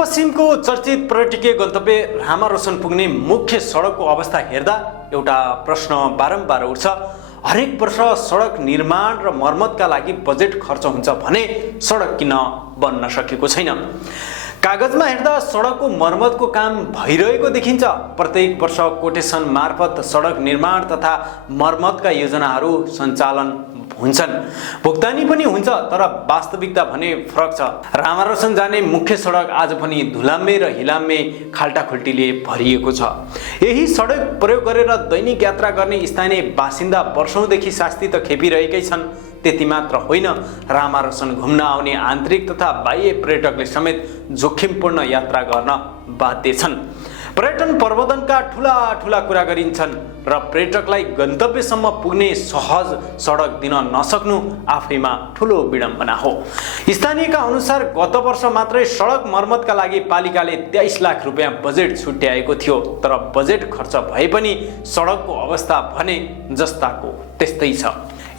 सुदूरपश्चिमको चर्चित पर्यटकीय गन्तव्य रामारोसन पुग्ने मुख्य सडकको अवस्था हेर्दा एउटा प्रश्न बारम्बार उठ्छ। हरेक वर्ष सडक निर्माण र मर्मतका लागि बजेट खर्च हुन्छ भने सडक किन बन्न सकेको छैन? कागजमा हेर्दा सडकको मर्मतको काम भइरहेको देखिन्छ। प्रत्येक वर्ष कोटेसन मार्फत सडक निर्माण तथा मर्मतका योजनाहरू सञ्चालन हुन्छन्, भुक्तानी पनि हुन्छ, तर वास्तविकता भने फरक छ। रामारोसन जाने मुख्य सडक आज पनि धुलाम्मे र हिलाम्मे खाल्टाखुल्टीले भरिएको छ। यही सडक प्रयोग गरेर दैनिक यात्रा गर्ने स्थानीय बासिन्दा वर्षौंदेखि शास्ति त खेपिरहेकै छन्। त्यति मात्र होइन, रामारोसन घुम्न आउने आन्तरिक तथा बाह्य पर्यटकले समेत जोखिमपूर्ण यात्रा गर्न बाध्य छन्। पर्यटन प्रबन्धनका ठूला ठूला कुरा गरिन्छन् र पर्यटकलाई गन्तव्यसम्म पुग्ने सहज सडक दिन नसक्नु आफैमा ठूलो विडम्बना हो। स्थानीयका अनुसार गत वर्ष मात्रै सडक मर्मतका लागि पालिकाले 23 लाख रुपियाँ बजेट छुट्याएको थियो, तर बजेट खर्च भए पनि सडकको अवस्था भने जस्ताको त्यस्तै छ।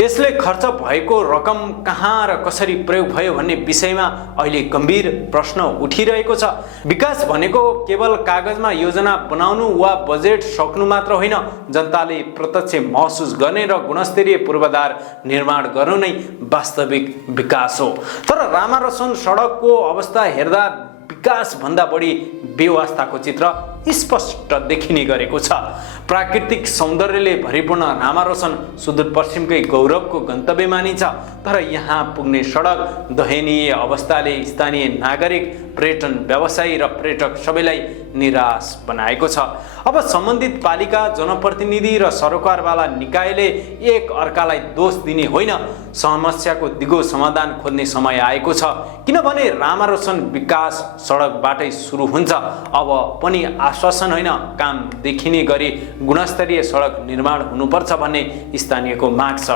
यसले खर्च भएको रकम कहाँ र कसरी प्रयोग भयो भन्ने विषयमा अहिले गम्भीर प्रश्न उठिरहेको छ। विकास भनेको केवल कागजमा योजना बनाउनु वा बजेट सक्नु मात्र होइन, जनताले प्रत्यक्ष महसुस गर्ने र गुणस्तरीय पूर्वाधार निर्माण गर्नु नै वास्तविक विकास हो। तर रामारोसन सडकको अवस्था हेर्दा विकास भन्दा बढी व्यवस्थाको चित्र स्पष्ट देखिने गरेको छ। प्राकृतिक सौन्दर्यले भरिपूर्ण रामारोसन सुदूरपश्चिमकै गौरवको गन्तव्य मानिन्छ, तर यहाँ पुग्ने सडक दयनीय अवस्थाले स्थानीय नागरिक, पर्यटन व्यवसायी र पर्यटक सबैलाई निराश बनाएको छ। अब सम्बन्धित पालिका, जनप्रतिनिधि र सरकारवाला निकायले एक अर्कालाई दोष दिने होइन, समस्याको दिगो समाधान खोज्ने समय आएको छ। किनभने रामारोसन विकास सडकबाटै सुरु हुन्छ। अब पनि आश्वासन होइन, काम देखिने गरी गुणस्तरीय सडक निर्माण हुनुपर्छ भन्ने स्थानीयको माग छ।